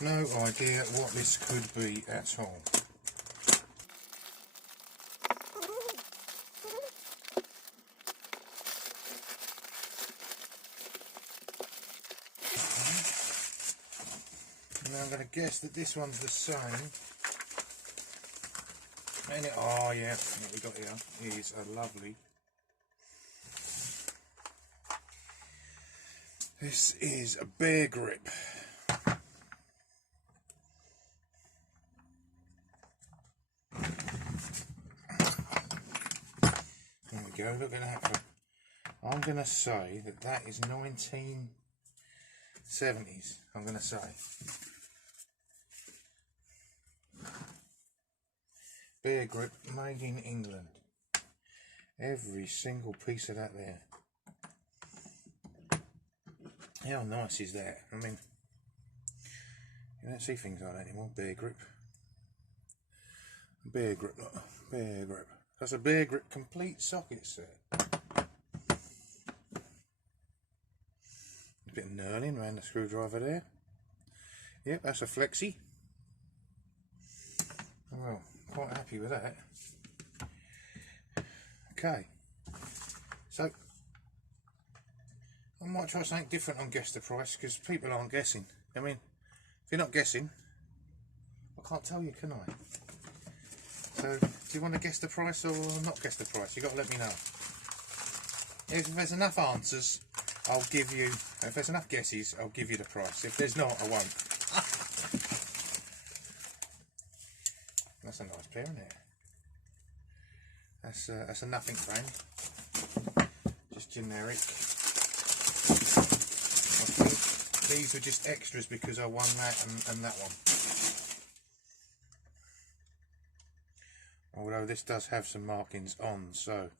No idea what this could be at all. Now I'm going to guess that this one's the same. And it, oh yeah, what we got here is a lovely. This is a bear grip. There we go, look at that. I'm going to say that that is 1970s, I'm going to say. Bear grip, made in England. Every single piece of that there. How nice is that? I mean, you don't see things like that anymore. Bear grip. Bear grip, look. Bear grip. That's a bear grip complete socket set. A bit of knurling around the screwdriver there. Yep, that's a flexi. Well, quite happy with that. Okay, so I might try something different on Guess the Price, because people aren't guessing. I mean, if you're not guessing, I can't tell you, can I? So, do you want to guess the price or not guess the price? You've got to let me know. If there's enough answers, I'll give you, if there's enough guesses, I'll give you the price. If there's not, I won't. That's a nice pair, isn't it? That's a nothing frame. Just generic. I think these were just extras because I won that and that one. Although this does have some markings on, so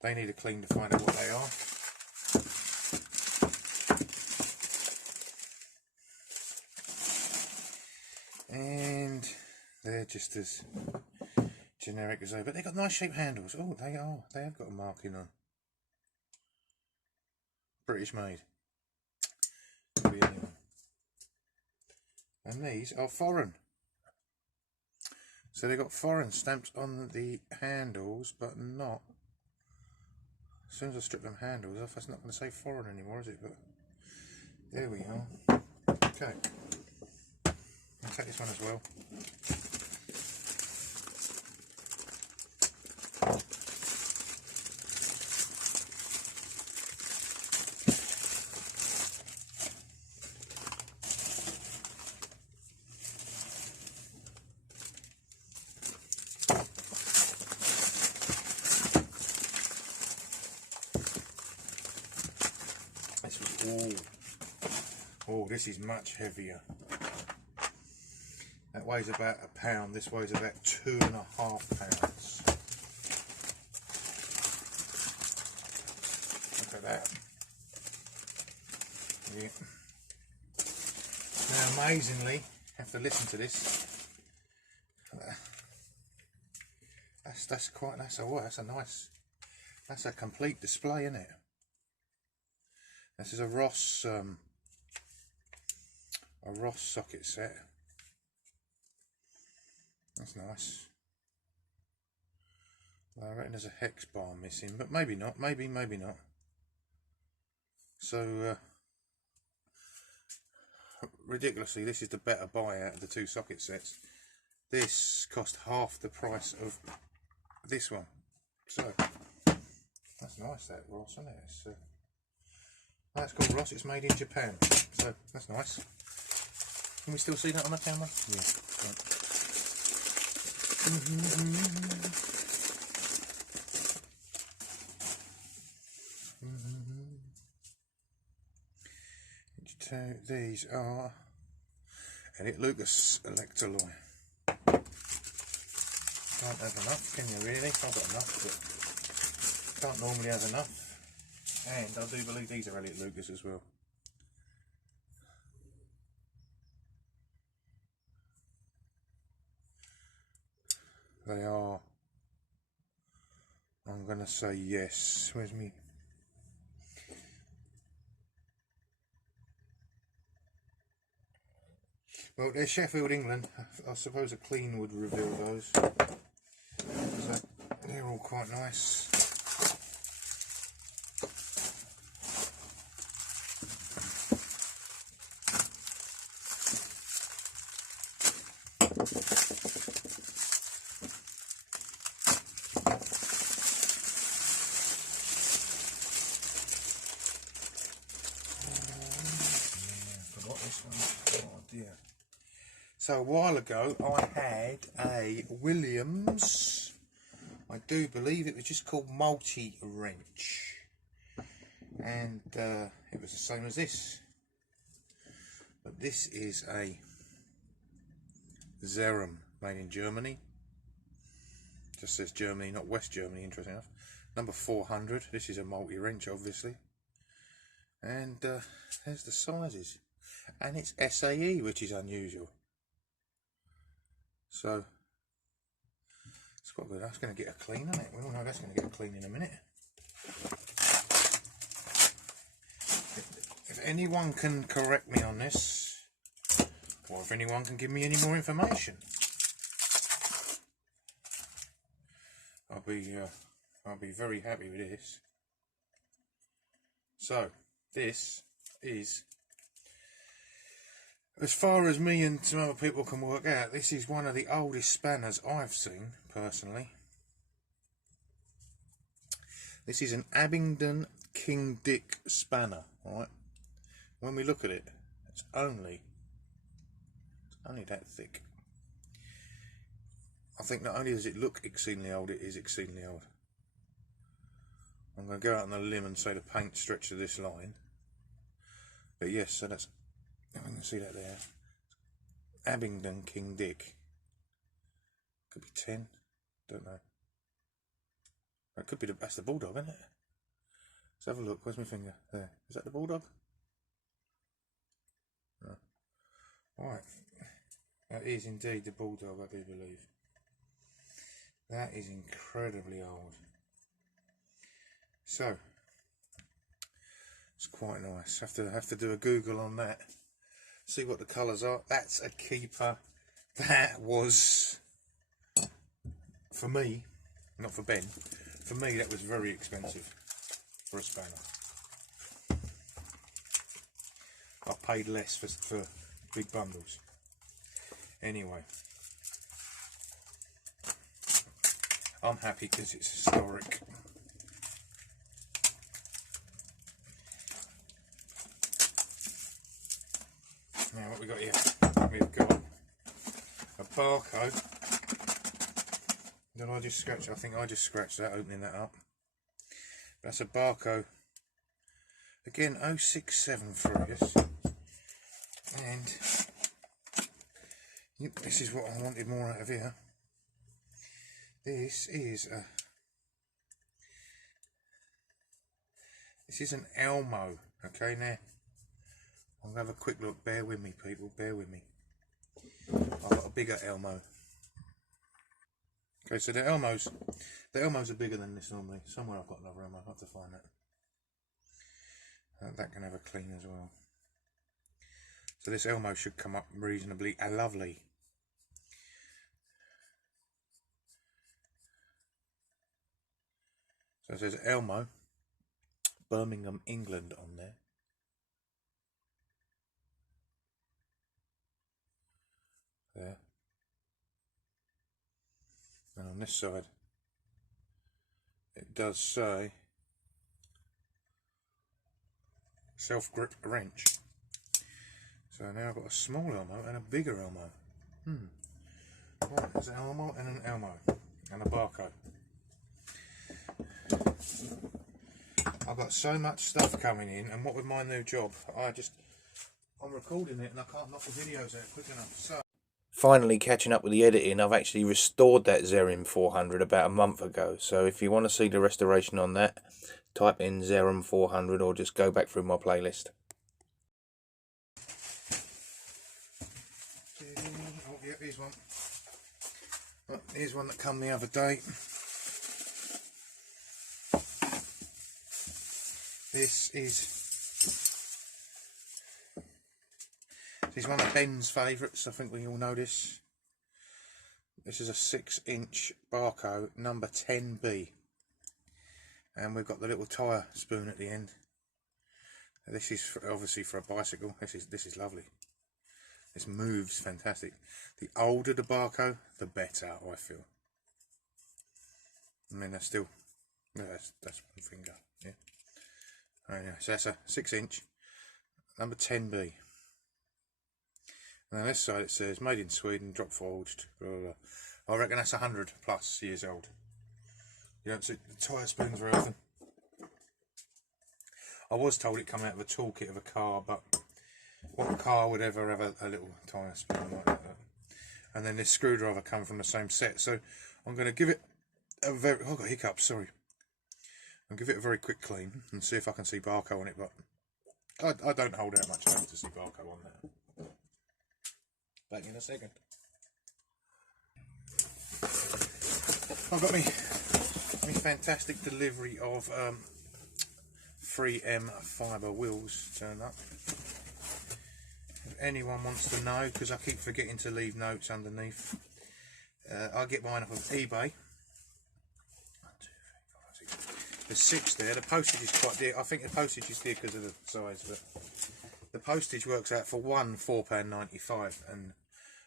they need a clean to find out what they are. And they're just as generic as they, but they've got nice shaped handles. Oh, they have got a marking on. British made. Could be anyone. And these are foreign. So they've got foreign stamped on the handles, but not. As soon as I strip them handles off, that's not going to say foreign anymore, is it? But there we are. Okay. I'll take this one as well. Oh, this is much heavier. That weighs about a pound, this weighs about 2.5 pounds. Look at that. Yeah. Now amazingly, have to listen to this. That's a complete display, isn't it? This is a Ross socket set. That's nice. Well, I reckon there's a hex bar missing, but maybe not. Maybe not. So ridiculously, this is the better buy out of the two socket sets. This cost half the price of this one. So that's nice, that Ross, isn't it? That's called Ross. It's made in Japan. So that's nice. Can we still see that on the camera? Yeah. Right. These are Elliot Lucas Electaloy. Can't have enough, can you really? I've got enough, but can't normally have enough. And I do believe these are Elliot Lucas as well. They are. I'm going to say yes. Where's me? Well, they're Sheffield, England. I suppose a clean would reveal those. So they're all quite nice. So a while ago I had a Williams, I do believe it was just called multi-wrench, and it was the same as this, but this is a Zerum made in Germany. Just says Germany, not West Germany, interesting enough. Number 400, this is a multi-wrench obviously, and there's the sizes, and it's SAE, which is unusual. So it's quite good. That's going to get a clean, isn't it? We all know that's going to get a clean in a minute. If anyone can correct me on this, or if anyone can give me any more information, I'll be very happy with this. So this is, as far as me and some other people can work out, this is one of the oldest spanners I've seen, personally. This is an Abingdon King Dick spanner, right? When we look at it, it's only that thick. I think not only does it look exceedingly old, it is exceedingly old. I'm going to go out on a limb and say the paint stretched to this line. But yes, so that's, I can see that there. Abingdon King Dick. Could be 10, don't know. It could be that's the bulldog, isn't it? Let's have a look. Where's my finger? There. Is that the bulldog? No. Right. That is indeed the bulldog, I do believe. That is incredibly old. So it's quite nice. Have to do a Google on that. See what the colours are. That's a keeper. That was, for me, not for Ben, for me that was very expensive for a spanner. I paid less for big bundles. Anyway, I'm happy because it's historic. Now what we got here? We've got a barcode. Did I just scratch? I think I just scratched that, opening that up. That's a barcode. Again, 0673. And yep, this is what I wanted more out of here. This is an Elmo. Okay, now I'll have a quick look. Bear with me, people. Bear with me. I've got a bigger Elmo. Okay, so the Elmos are bigger than this normally. Somewhere I've got another Elmo. I'll have to find that. That can have a clean as well. So this Elmo should come up reasonably lovely. So it says Elmo, Birmingham, England on there. There. And on this side, it does say self-grip wrench. So now I've got a small Elmo and a bigger Elmo. Right, there's an Elmo and an Elmo. And a barcode. I've got so much stuff coming in, and what with my new job, I'm recording it and I can't knock the videos out quick enough. So finally catching up with the editing, I've actually restored that Zerum 400 about a month ago. So if you want to see the restoration on that, type in Zerum 400 or just go back through my playlist. Oh, yeah, here's one. Oh, here's one that come the other day. This This is one of Ben's favourites. I think we all know this. This is a 6-inch Barco number 10B. And we've got the little tyre spoon at the end. This is obviously for a bicycle. This is lovely. This moves fantastic. The older the Barco, the better, I feel. I mean, that's still, that's one finger, yeah. Anyway, so that's a 6-inch, number 10B. And on this side it says, made in Sweden, drop forged, blah, blah, blah. I reckon that's 100+ years old. You don't see the tyre spoons very often. I was told it come out of a toolkit of a car, but what car would ever have a little tyre spoon like that? And then this screwdriver come from the same set, so I'm going to give it a very... Oh, I got hiccups, sorry. I'll give it a very quick clean and see if I can see Barco on it, but I don't hold out much hope to see Barco on that. Back in a second. I've got me fantastic delivery of 3M fibre wheels turned up. If anyone wants to know, because I keep forgetting to leave notes underneath, I get mine off of eBay. 1, 2, 3, 4, 5, 6. There's 6 there. The postage is quite dear. I think the postage is dear because of the size, but the postage works out for one £4.95, and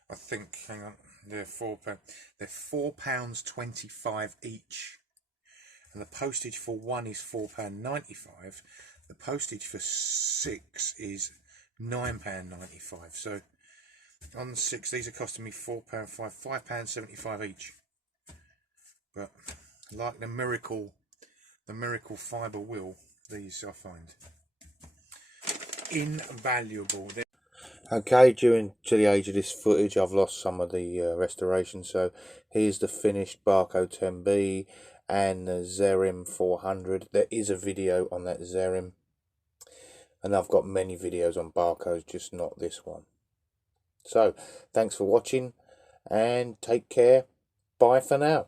I think, hang on, they're £4. They're £4.25 each. And the postage for one is £4.95. The postage for 6 is £9.95. So on 6, these are costing me £4.75 each. But like the miracle fibre wheel, these I find invaluable. Okay, due to the age of this footage, I've lost some of the restoration. So here's the finished Barco 10B and the Zerim 400. There is a video on that Zerim, and I've got many videos on Barcos, just not this one. So thanks for watching and take care. Bye for now.